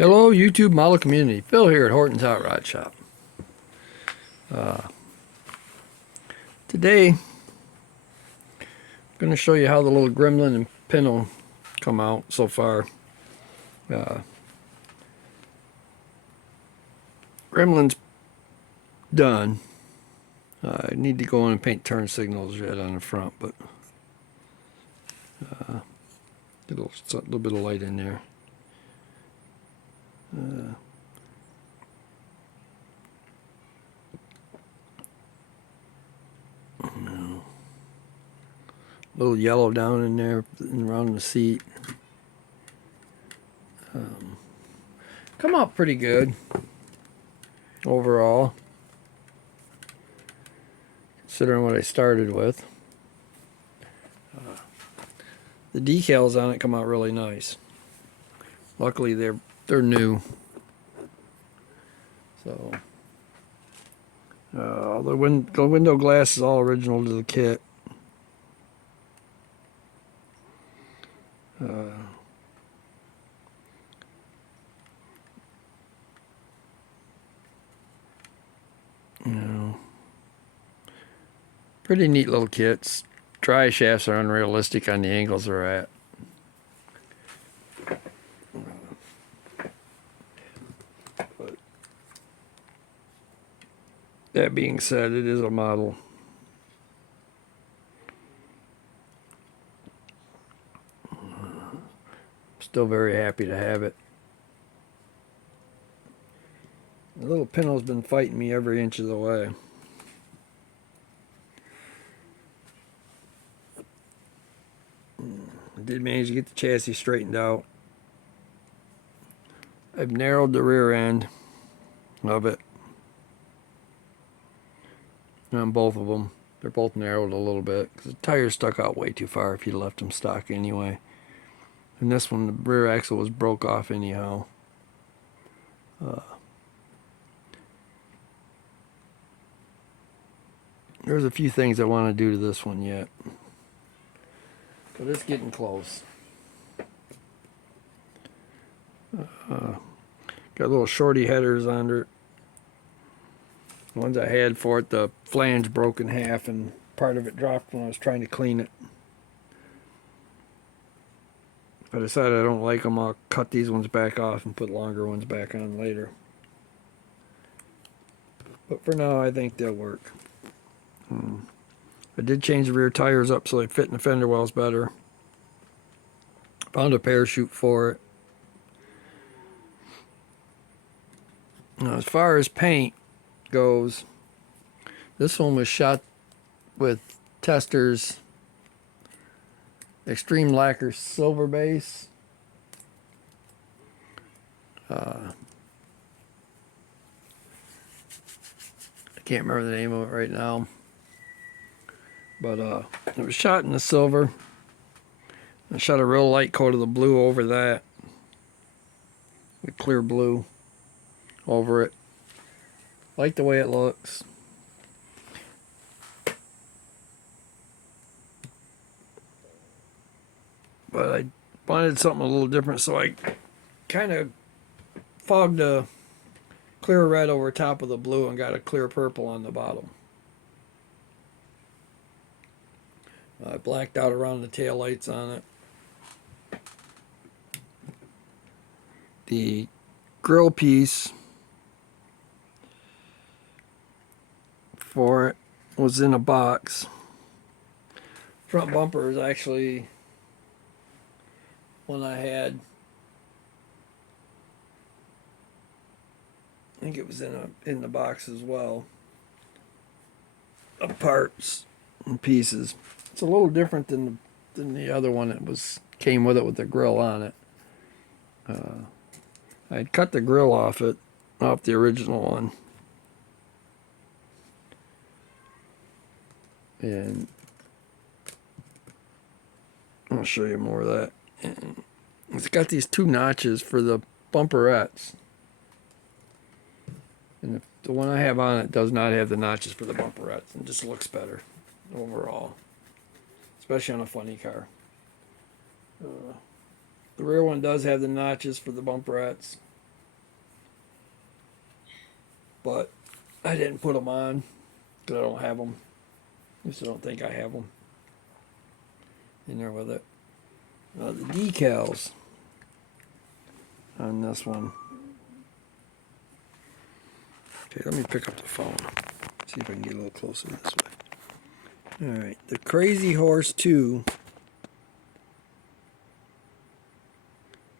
Hello, YouTube model community. Phil here at Horton's Hot Rod Shop. Today, I'm going to show you how the little Gremlin and Pinel come out so far. Gremlin's done. I need to go in and paint turn signals yet on the front, but get a little bit of light in there. A little yellow down in there and around the seat. Come out pretty good overall, considering what I started with. The decals on it come out really nice. Luckily they're new. So the window glass is all original to the kit. Pretty neat little kits. Dry shafts are unrealistic on the angles they're at. But that being said, it is a model. Still very happy to have it. The little Pinel's been fighting me every inch of the way. I did manage to get the chassis straightened out. I've narrowed the rear end of it on both of them. They're both narrowed a little bit because the tires stuck out way too far if you left them stock anyway. And this one, the rear axle was broke off anyhow. There's a few things I want to do to this one yet, but it's getting close. Got little shorty headers under it. The ones I had for it, the flange broke in half and part of it dropped when I was trying to clean it. If I decide I don't like them, I'll cut these ones back off and put longer ones back on later. But for now, I think they'll work. I did change the rear tires up so they fit in the fender wells better. Found a parachute for it. Now, as far as paint goes, this one was shot with Testors Extreme Lacquer Silver Base. I can't remember the name of it right now. But it was shot in the silver. I shot a real light coat of the blue over that. With clear blue over it. Like the way it looks. But I wanted something a little different, so I kind of fogged a clear red over top of the blue and got a clear purple on the bottom. I blacked out around the tail lights on it. The grill piece for it was in a box. Front bumper is actually one I had. I think it was in the box as well. Of parts and pieces. It's a little different than the other one that came with it with the grill on it. I'd cut the grill off the original one, and I'll show you more of that. And it's got these two notches for the bumperettes, and the one I have on it does not have the notches for the bumperettes, and just looks better overall. Especially on a funny car. The rear one does have the notches for the bumperettes. but I didn't put them on because I don't have them. At least I don't think I have them in there with it. The decals on this one. Okay, let me pick up the phone. See if I can get a little closer this way. Alright, the Crazy Horse 2.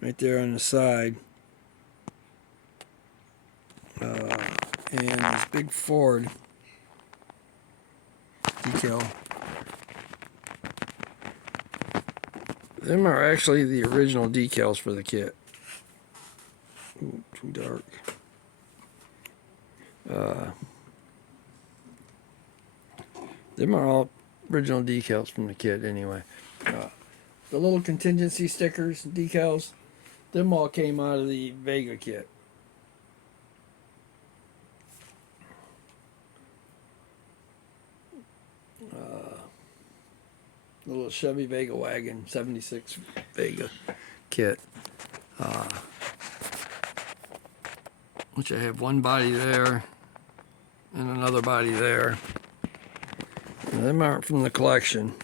Right there on the side. And this big Ford decal. Them are actually the original decals for the kit. Ooh, too dark. Them are all original decals from the kit anyway. The little contingency stickers, decals, them all came out of the Vega kit. Little Chevy Vega wagon, 76 Vega kit. Which I have one body there and another body there. Now, them aren't from the collection,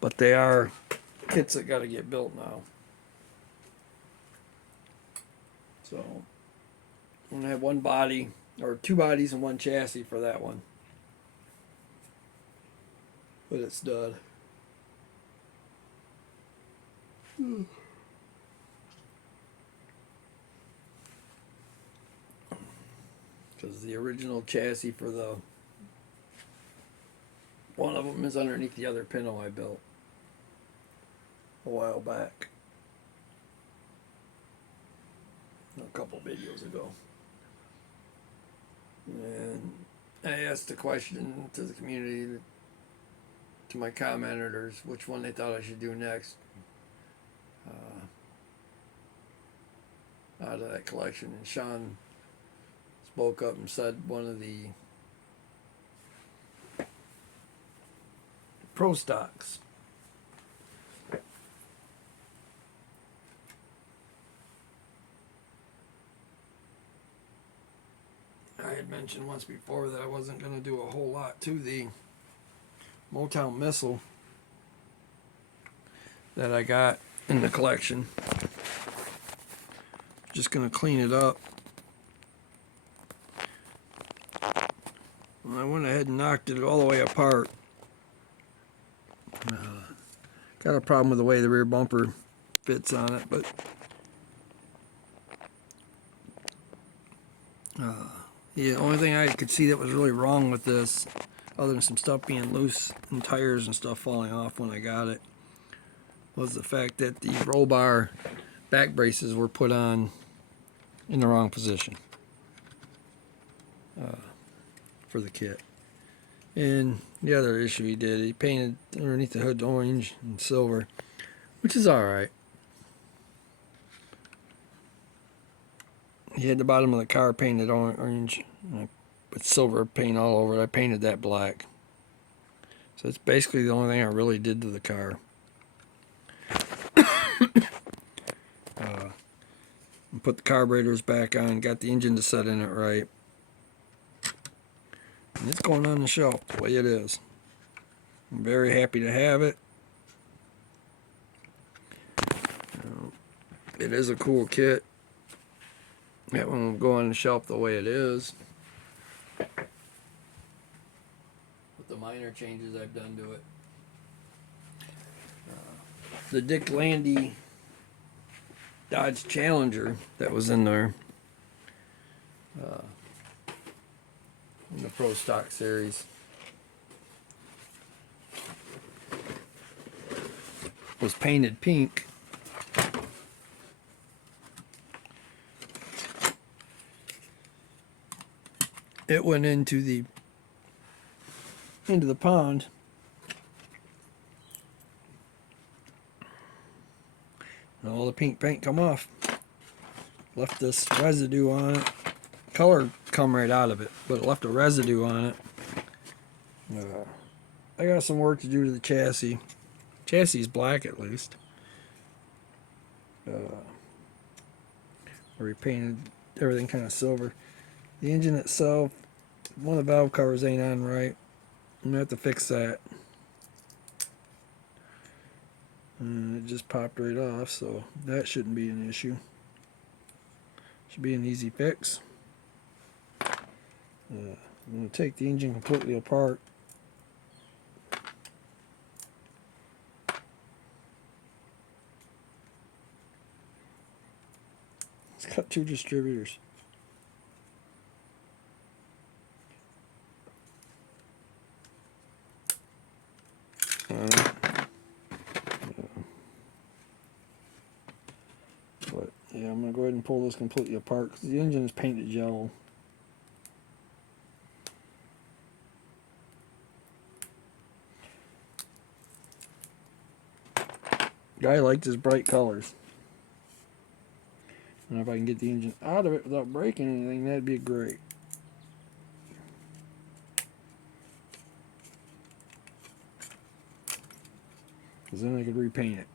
but they are kits that got to get built now. So I'm gonna have one body or two bodies and one chassis for that one. But it's done. Because the original chassis for the one of them is underneath the other Pinel I built a while back, a couple videos ago. And I asked a question to the community, to my commenters, which one they thought I should do next out of that collection. And Sean spoke up and said one of the Pro Stocks. I had mentioned once before that I wasn't going to do a whole lot to the Motown Missile that I got in the collection. Just going to clean it up. I went ahead and knocked it all the way apart. Got a problem with the way the rear bumper fits on it, but the only thing I could see that was really wrong with this, other than some stuff being loose and tires and stuff falling off when I got it, was the fact that the roll bar back braces were put on in the wrong position for the kit. And the other issue he did, he painted underneath the hood orange and silver, which is alright. He had the bottom of the car painted orange with silver paint all over it. I painted that black. So it's basically the only thing I really did to the car. Put the carburetors back on, got the engine to set in it right. And it's going on the shelf the way it is. I'm very happy to have it. It is a cool kit. That one will go on the shelf the way it is. With the minor changes I've done to it. The Dick Landy Dodge Challenger that was in there. In the Pro Stock series. Was painted pink. It went into the pond. And all the pink paint come off. Left this residue on it. Color come right out of it, but it left a residue on it. I got some work to do to the chassis. Chassis is black at least. I repainted everything kind of silver. The engine itself, one of the valve covers ain't on right. I'm gonna have to fix that. And it just popped right off, so that shouldn't be an issue. Should be an easy fix. I'm gonna take the engine completely apart. Let's cut 2 distributors. But yeah, I'm gonna go ahead and pull this completely apart because the engine is painted yellow. Guy liked his bright colors. And if I can get the engine out of it without breaking anything, that'd be great. Because then I could repaint it.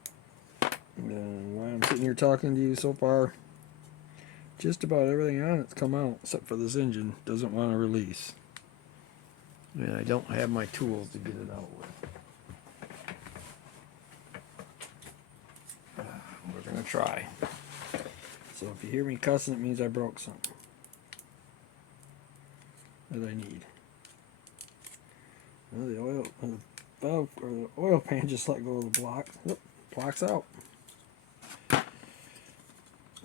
And while I'm sitting here talking to you so far, just about everything on it's come out except for this engine doesn't want to release. And I don't have my tools to get it out with. We're going to try. So if you hear me cussing, it means I broke something that I need. Well, the valve or the oil pan just let go of the block. Oop, block's out.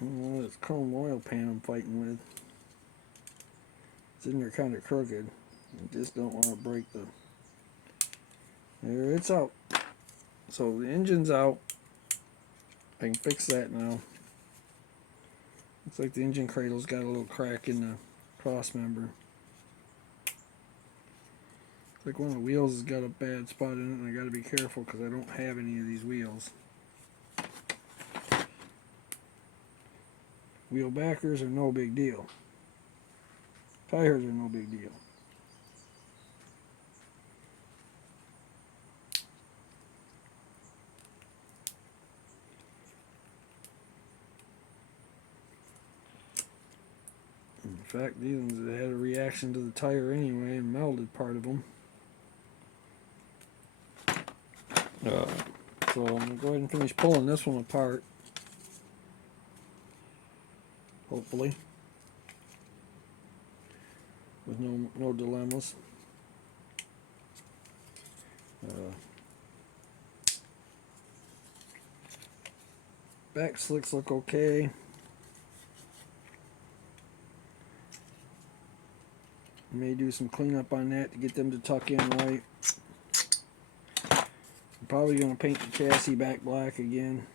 Well, it's chrome oil pan I'm fighting with. It's in there kind of crooked. I just don't want to break the. There, it's out. So the engine's out. I can fix that now. Looks like the engine cradle's got a little crack in the cross member. Looks like one of the wheels has got a bad spot in it, and I got to be careful because I don't have any of these wheels. Wheel backers are no big deal. Tires are no big deal. In fact, these ones had a reaction to the tire anyway and melted part of them. So I'm going to go ahead and finish pulling this one apart. Hopefully. With no dilemmas. Back slicks look okay. May do some cleanup on that to get them to tuck in right. I'm probably going to paint the chassis back black again.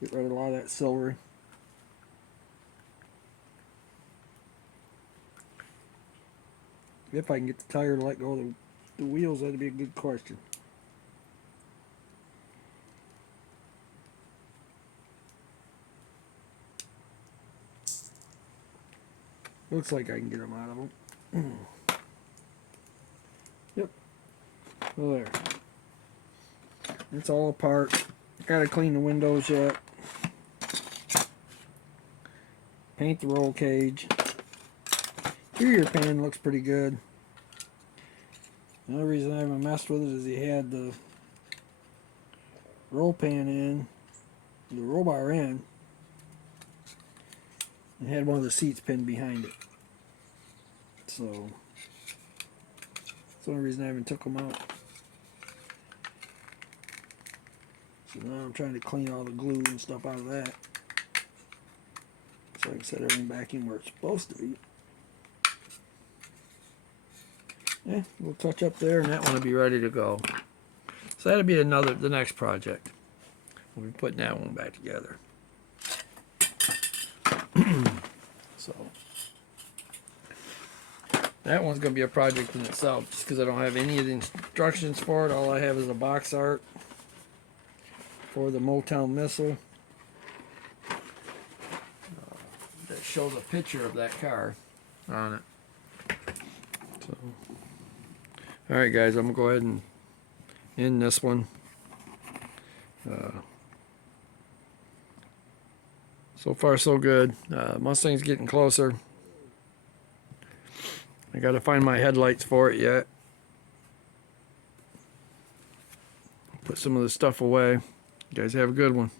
Get rid of a lot of that silver. If I can get the tire to let go of the wheels, that'd be a good question. Looks like I can get them out of them. Yep. Well, there. It's all apart. Gotta clean the windows yet. Paint the roll cage. Interior pan looks pretty good. The only reason I haven't messed with it is he had the roll pan in, the roll bar in, and had one of the seats pinned behind it. So that's the only reason I haven't took them out. So now I'm trying to clean all the glue and stuff out of that, so I can set everything back in where it's supposed to be. Yeah, we'll touch up there, and that one will be ready to go. So that'll be the next project. We'll be putting that one back together. So that one's going to be a project in itself, just because I don't have any of the instructions for it. All I have is a box art for the Motown Missile that shows a picture of that car on it. So, all right, guys, I'm going to go ahead and end this one. So far, so good. Mustang's getting closer. I gotta find my headlights for it yet. Put some of the stuff away. You guys have a good one.